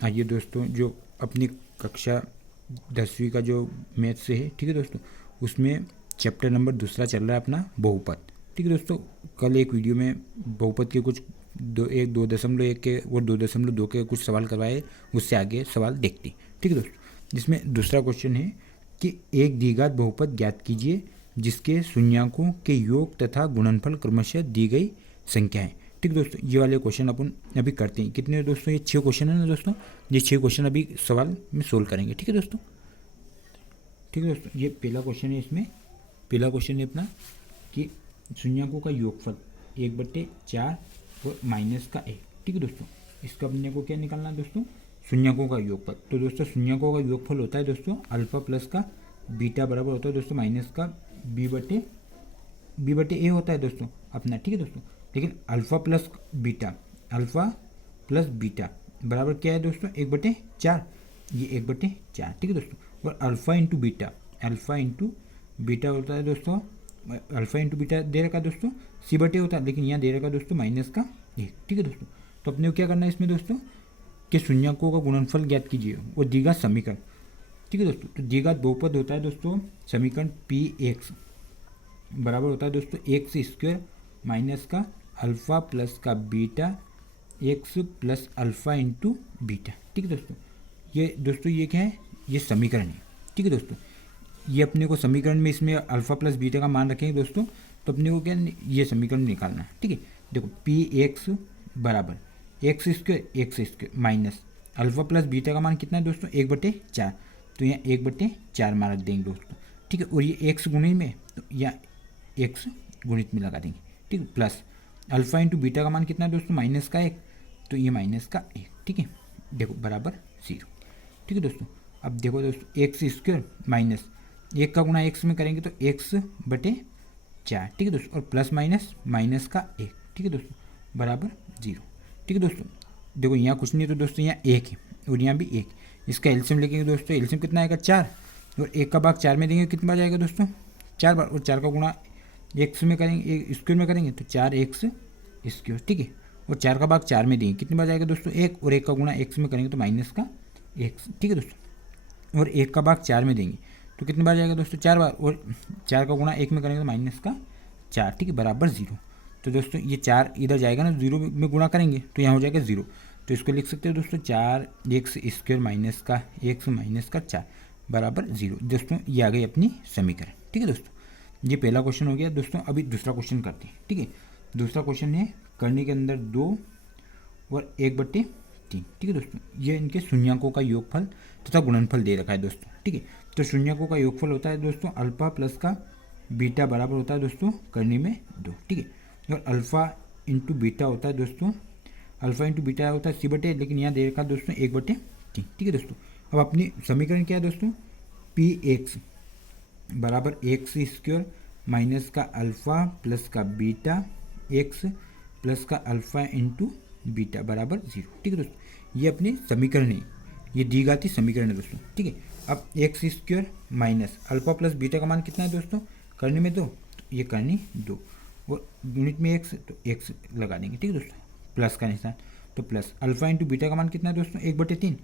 आइए दोस्तों, जो अपनी कक्षा 10वीं का जो मैथ से है, ठीक है दोस्तों, उसमें चैप्टर नंबर दूसरा चल रहा है अपना बहुपद। ठीक है दोस्तों, कल एक वीडियो में बहुपद के कुछ 2.1 के और 2.2 के कुछ सवाल करवाए, उससे आगे सवाल देखते हैं। ठीक है दोस्तों, जिसमें दूसरा क्वेश्चन है कि एक द्विघात बहुपद ज्ञात कीजिए जिसके शून्याकों के योग तथा गुणनफल क्रमशः दी गई संख्या है। ठीक है दोस्तों, ये वाले क्वेश्चन अपन अभी करते हैं। कितने दोस्तों, ये 6 क्वेश्चन है ना दोस्तों, ये 6 क्वेश्चन अभी सवाल में सोल्व करेंगे। ठीक है दोस्तों, ठीक है दोस्तों, ये पहला क्वेश्चन है। इसमें पहला क्वेश्चन है अपना कि शून्याकों का योगफल 1/4 और -1। ठीक है दोस्तों, इसका अपने को क्या निकालना है दोस्तों, शून्याकों का योगफल। तो दोस्तों शून्याकों का योगफल होता है दोस्तों अल्फा प्लस का बीटा बराबर होता है दोस्तों माइनस का बी बटे ए होता है दोस्तों अपना। ठीक है दोस्तों, लेकिन अल्फा प्लस बीटा बराबर क्या है दोस्तों, 1/4, ये 1/4। ठीक है दोस्तों, और अल्फा इंटू बीटा होता है दोस्तों, अल्फा इंटू बीटा दे रखा है दोस्तों c/a होता है, लेकिन यहाँ दे रखा है दोस्तों -1। ठीक है दोस्तों, तो अपने को क्या करना है इसमें दोस्तों कि शून्याकों का गुणनफल ज्ञात कीजिए और द्विघात समीकरण। ठीक है दोस्तों, तो द्विघात बहुपद होता है दोस्तों समीकरण px बराबर होता है दोस्तों x² माइनस का अल्फा प्लस का beta x plus alpha into beta. ठीक है दोस्तों, ये क्या है, ये समीकरण है। ठीक है दोस्तों, ये अपने को समीकरण में इसमें अल्फा प्लस बीटा का मान रखेंगे दोस्तों, तो अपने को क्या ये समीकरण निकालना है। ठीक है, देखो px बराबर x² minus alpha plus beta का मान कितना है दोस्तों 1/4, तो यहाँ 1/4 मान रख देंगे दोस्तों। ठीक है, और ये x गुणित में, तो यहाँ x गुणित में लगा देंगे। ठीक है, प्लस अल्फा इंटू बीटा का मान कितना है दोस्तों -1, तो ये -1। ठीक है, देखो बराबर 0। ठीक है दोस्तों, अब देखो दोस्तों x² माइनस 1 का गुणा x में करेंगे तो x/4। ठीक है दोस्तों, और प्लस माइनस -1। ठीक है दोस्तों, बराबर 0। ठीक है दोस्तों, देखो यहाँ कुछ नहीं तो दोस्तों यहाँ 1 है और यहाँ भी 1। इसका एलसीएम लेंगे दोस्तों, एलसीएम कितना आएगा 4, और 1 का भाग 4 में देंगे कितनी बार जाएगा दोस्तों 4 बार, और 4 का गुणा x में करेंगे, स्क्वायर में करेंगे तो 4x²। ठीक है, और 4 का भाग 4 में देंगे कितनी बार जाएगा दोस्तों 1, और 1 का गुणा x में करेंगे तो -1। ठीक है दोस्तों, और 1 का भाग 4 में देंगे तो कितनी बार जाएगा दोस्तों 4 बार, और 4 का गुणा 1 में करेंगे तो -4। ठीक है, बराबर 0। तो दोस्तों ये 4 इधर जाएगा ना, 0 में गुणा करेंगे तो यहाँ हो जाएगा 0, तो इसको लिख सकते हो दोस्तों 4x² माइनस का x माइनस का 4 बराबर 0। दोस्तों ये आ गई अपनी समीकरण। ठीक है दोस्तों, ये पहला क्वेश्चन हो गया दोस्तों। अभी दूसरा क्वेश्चन करते हैं। ठीक है, दूसरा क्वेश्चन है करने के अंदर 2 और 1/3। ठीक है दोस्तों, ये इनके शून्याकों का योगफल तथा गुणनफल दे रखा है दोस्तों। ठीक है, तो शून्याकों का योगफल होता है दोस्तों अल्फा प्लस का बीटा बराबर होता है दोस्तों करने में 2। ठीक है, और अल्फा इंटू बीटा होता है दोस्तों, अल्फा इंटू बीटा होता है c/a, लेकिन यहाँ दे रखा है दोस्तों 1/3। ठीक है दोस्तों, अब अपनी समीकरण क्या है दोस्तों, px बराबर x² माइनस का अल्फा प्लस का बीटा x प्लस का अल्फा इंटू बीटा बराबर 0। ठीक है दोस्तों, ये अपनी समीकरण है, ये द्विघाती समीकरण है दोस्तों। ठीक है, अब x² minus alpha plus beta का मान कितना है दोस्तों करने में 2, तो ये करनी 2, और यूनिट में x तो x लगा देंगे। ठीक है दोस्तों, प्लस का निशान, तो प्लस अल्फा इंटू बीटा का मान कितना है दोस्तों 1/3,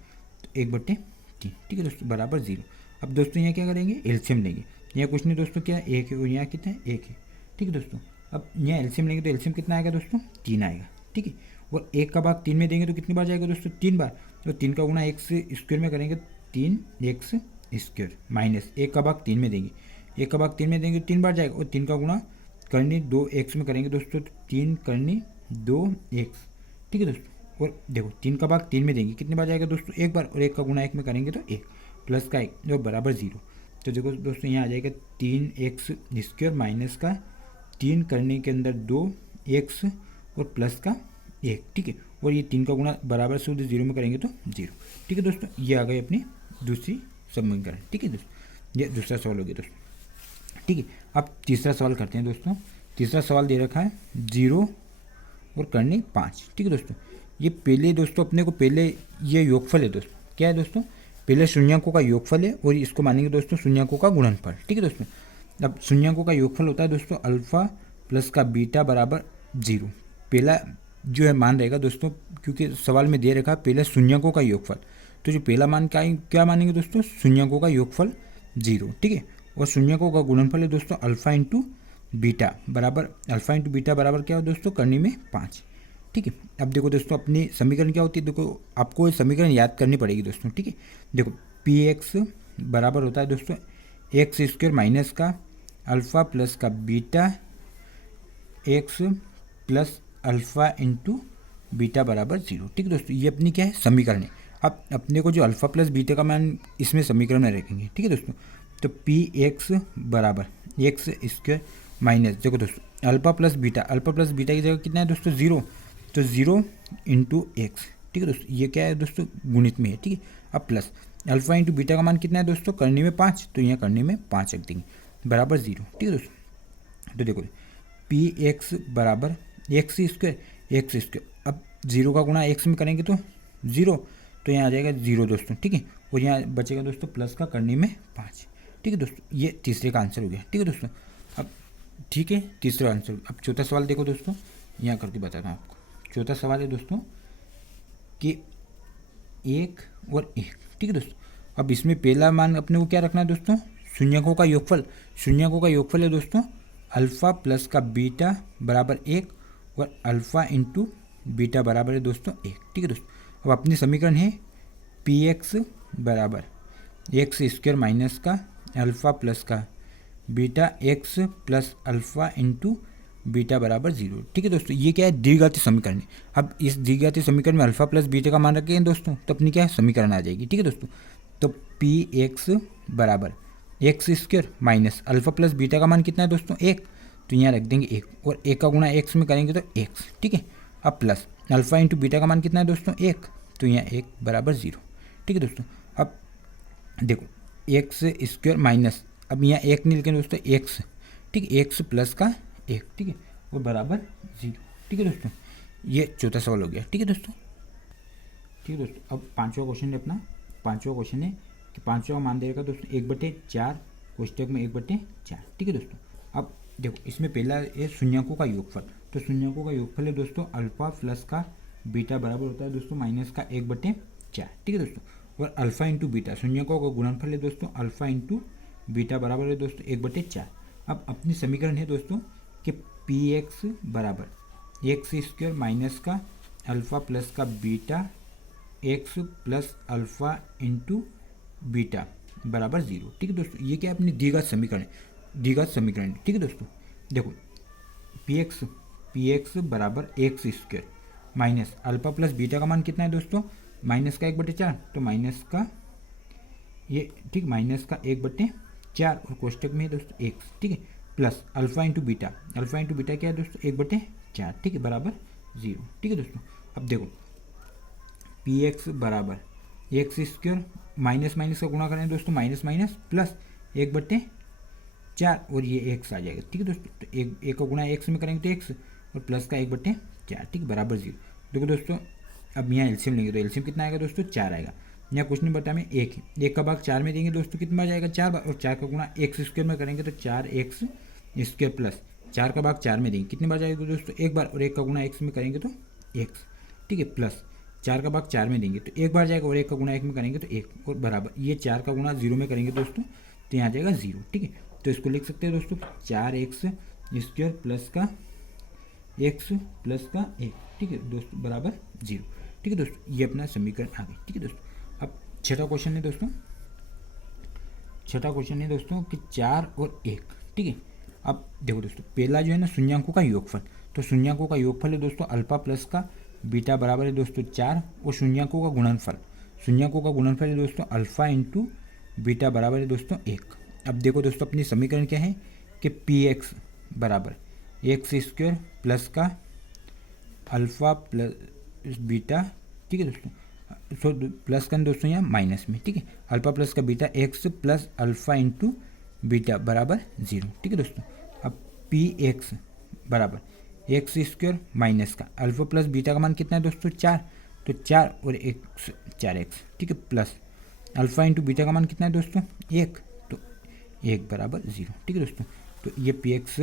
तो 1/3। ठीक है दोस्तों, बराबर 0। अब दोस्तों यहाँ क्या करेंगे, एलसीएम लेंगे। यहाँ कुछ नहीं दोस्तों क्या 1 है, और यहाँ कितना है 1 है। ठीक है दोस्तों, अब यहाँ एलसीएम लेंगे तो एलसीएम कितना आएगा दोस्तों 3 आएगा। ठीक है, और 1 का भाग 3 में देंगे तो कितनी बार जाएगा दोस्तों 3 बार, तो 3 का गुणा x² में करेंगे 3x² माइनस 1 का भाग 3 में देंगे, 1 का भाग 3 में देंगे तो 3 बार जाएगा, और 3 का गुणा करनी 2x में करेंगे दोस्तों, तो 3 करनी 2x। ठीक है दोस्तों, और देखो 3 का भाग 3 में देंगे कितनी बार जाएगा दोस्तों 1 बार, और 1 का गुणा 1 में करेंगे तो 1 प्लस का 1 जो बराबर 0। तो देखो दोस्तों यहाँ आ जाएगा 3x² माइनस का 3 करने के अंदर 2x और प्लस का 1। ठीक है, और ये 3 का गुणा बराबर से 0 में करेंगे तो 0। ठीक है दोस्तों, ये आ गई अपनी दूसरी समीकरण। ठीक है दोस्तों, ये दूसरा सवाल हो गया दोस्तों। ठीक है, अब तीसरा सवाल करते हैं दोस्तों। तीसरा सवाल दे रखा है 0 और करनी 5। ठीक है दोस्तों, ये पहले दोस्तों अपने को पहले ये योगफल है दोस्तों, क्या है दोस्तों पहले शून्याकों का योगफल है, और इसको मानेंगे दोस्तों शून्याकों का गुणनफल। ठीक है दोस्तों, अब शून्याकों का योगफल होता है दोस्तों अल्फा प्लस का बीटा बराबर 0। पहला जो है मान रहेगा दोस्तों, क्योंकि सवाल में दे रखा है पहले शून्यकों का योगफल, तो जो पहला मान क्या मानेंगे दोस्तों, शून्यकों का योगफल 0, ठीक है। और शून्यकों का गुणनफल है दोस्तों अल्फा इंटू बीटा बराबर, अल्फा इंटू बीटा बराबर क्या हो दोस्तों, करने में 5, ठीक है। अब देखो दोस्तों अपनी समीकरण क्या होती है, देखो आपको ये समीकरण याद करनी पड़ेगी दोस्तों, ठीक है। देखो पी एक्स बराबर होता है दोस्तों एक्स स्क्वायर माइनस का अल्फ़ा प्लस का beta x plus alpha into beta बराबर 0, ठीक है दोस्तों। ये अपनी क्या है, समीकरण है। अब अपने को जो अल्फ़ा प्लस बीटा का मान इसमें समीकरण में रखेंगे, ठीक है दोस्तों। तो पी एक्स बराबर एक्स स्क्वायर माइनस, देखो दोस्तों अल्फ़ा प्लस बीटा की जगह कितना है दोस्तों, 0, तो 0 इंटू एक्स, ठीक है दोस्तों। ये क्या है दोस्तों, गुणित में है, ठीक है। अब प्लस अल्फ़ा इंटू बीटा का मान कितना है दोस्तों, करने में 5, तो यहाँ करने में 5 रख देंगे बराबर 0, ठीक है दोस्तों। तो देखो पी एक्स बराबर एक्स स्क्वायर, अब 0 का गुणा एक्स में करेंगे तो 0, तो यहाँ आ जाएगा 0 दोस्तों, ठीक है। और यहाँ बचेगा दोस्तों प्लस का करने में 5, ठीक है दोस्तों। ये तीसरे का आंसर हो गया, ठीक है दोस्तों। अब ठीक है, तीसरा आंसर। अब चौथा सवाल देखो दोस्तों, यहाँ करके बताता हूँ आपको। चौथा सवाल है दोस्तों कि 1 और 1, ठीक है दोस्तों। अब इसमें पहला मान अपने को क्या रखना है दोस्तों, शून्यकों का योगफल है दोस्तों अल्फ़ा प्लस का बीटा बराबर 1 और अल्फ़ा इंटू बीटा बराबर है दोस्तों 1, ठीक है दोस्तों। अब अपनी समीकरण है पी एक्स बराबर एक्स स्क्वायर माइनस का अल्फ़ा प्लस का beta x plus alpha into beta बराबर 0, ठीक है दोस्तों। ये क्या है, द्विघाती समीकरण है। अब इस द्विघाती समीकरण में अल्फ़ा प्लस बीटा का मान रखे हैं दोस्तों, तो अपनी क्या है, समीकरण आ जाएगी, ठीक है दोस्तों। तो पी एक्स बराबर x square minus alpha plus beta का मान कितना है दोस्तों, 1, तो यहाँ रख देंगे 1, और 1 का गुणा एक्स में करेंगे तो एक्स, ठीक है। अब प्लस अल्फ़ा इंटू बीटा का मान कितना है दोस्तों, 1, तो यहाँ 1 बराबर 0, ठीक है दोस्तों। अब देखो एक्स स्क्वायर माइनस, अब यहाँ 1 नहीं लिखे दोस्तों, एक्स, ठीक है, एक्स प्लस का 1, ठीक है, और बराबर 0, ठीक है दोस्तों। ये चौथा सवाल हो गया, ठीक है दोस्तों। ठीक है दोस्तों, अब पाँचवा क्वेश्चन है अपना। पाँचवा क्वेश्चन है कि पाँचवा मान दे रखा दोस्तों 1/4 कोष्टक में 1/4, ठीक है दोस्तों। अब देखो इसमें पहला है शून्यकों का योगफल, तो शून्यकों का योगफल है दोस्तों अल्फ़ा प्लस का बीटा बराबर होता है दोस्तों माइनस का 1/4, ठीक है दोस्तों। और अल्फ़ा इंटू बीटा, शून्यकों का गुणनफल है दोस्तों अल्फ़ा इंटू बीटा बराबर है दोस्तों 1/4। अब अपनी समीकरण है दोस्तों कि पी एक्स बराबर एक्स स्क्वायर माइनस का अल्फ़ा प्लस का beta x plus alpha into beta बराबर 0, ठीक है दोस्तों। ये क्या है, अपनी द्विघात समीकरण, ठीक है दोस्तों। देखो पी एक्स बराबर x square minus alpha plus beta का मान कितना है दोस्तों, माइनस का 1/4, तो माइनस का ये, ठीक, माइनस का 1/4 और कोष्टक में है दोस्तों एक्स, ठीक है, प्लस अल्फ़ा इंटू बीटा क्या है दोस्तों 1/4, ठीक है, बराबर 0, ठीक है दोस्तों। अब देखो पी एक्स बराबर एक्स स्क्वायर माइनस का गुणा करें दोस्तों माइनस प्लस 1/4 और ये एक्स आ जाएगा, ठीक है दोस्तों। तो एक का गुणा एक्स में करेंगे तो एक्स और प्लस का 1/4, ठीक, बराबर 0। देखो दोस्तों अब यहाँ एलसीएम लेंगे तो एलसीएम कितना आएगा दोस्तों, 4 आएगा। यहाँ कुछ नहीं बता में 1 है, 1 का भाग 4 में देंगे दोस्तों कितना बार जाएगा, 4 बार, और 4 का गुणा एक्स स्क्वायर में करेंगे तो 4x स्क्वायर प्लस 4 का भाग 4 में देंगे कितनी बार जाएगा दोस्तों, 1 बार, और 1 का गुणा एक्स में करेंगे तो x, ठीक है, प्लस 4 का भाग 4 में देंगे तो 1 बार जाएगा, और 1 का गुणा 1 में करेंगे तो 1, और बराबर ये 4 का गुणा 0 में करेंगे दोस्तों तो यहाँ आ जाएगा 0, ठीक है। तो इसको लिख सकते हैं दोस्तों 4x स्क्वायर प्लस का x प्लस का 1, ठीक है दोस्तों, बराबर 0, ठीक है दोस्तों। ये अपना समीकरण आ गई, ठीक है दोस्तों। अब छठा क्वेश्चन है दोस्तों कि 4 और 1, ठीक है। अब देखो दोस्तों पहला जो है ना शून्यकों का योगफल, तो शून्यकों का योगफल है दोस्तों अल्फ़ा प्लस का बीटा बराबर है दोस्तों 4, और शून्यकों का गुणनफल है दोस्तों अल्फ़ा इंटू बीटा बराबर है दोस्तों 1। अब देखो दोस्तों अपनी समीकरण क्या है कि पी एक्स बराबर एक्स स्क्वायर प्लस का अल्फ़ा प्लस बीटा, ठीक है दोस्तों, सो प्लस का दोस्तों यहाँ माइनस में, ठीक है, अल्फ़ा प्लस का beta x plus alpha into beta बराबर 0, ठीक है दोस्तों। अब पी एक्स बराबर एक्स स्क्वायर माइनस का अल्फ़ा प्लस बीटा का मान कितना है दोस्तों 4, तो 4 और 4x, ठीक है, प्लस अल्फ़ा इंटू बीटा का मान कितना है दोस्तों 1, तो 1 बराबर 0, ठीक है दोस्तों। तो ये पी एक्स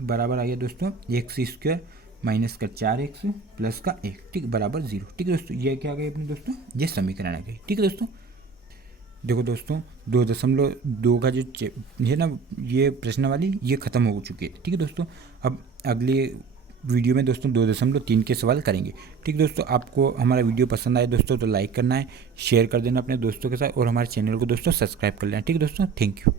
बराबर आ गया दोस्तों एक्स स्क्वायर माइनस का 4x प्लस का 1, ठीक, बराबर 0। ठीक है दोस्तों, ये क्या आ गई अपने दोस्तों, ये समीकरण आ गई। ठीक है दोस्तों, देखो दोस्तों 2.2 का जो है ना ये प्रश्न वाली, ये ख़त्म हो चुकी है। ठीक है दोस्तों, अब अगले वीडियो में दोस्तों 2.3 के सवाल करेंगे। ठीक दोस्तों, आपको हमारा वीडियो पसंद आए दोस्तों तो लाइक करना है, शेयर कर देना अपने दोस्तों के साथ, और हमारे चैनल को दोस्तों सब्सक्राइब कर लेना। ठीक है दोस्तों, थैंक यू।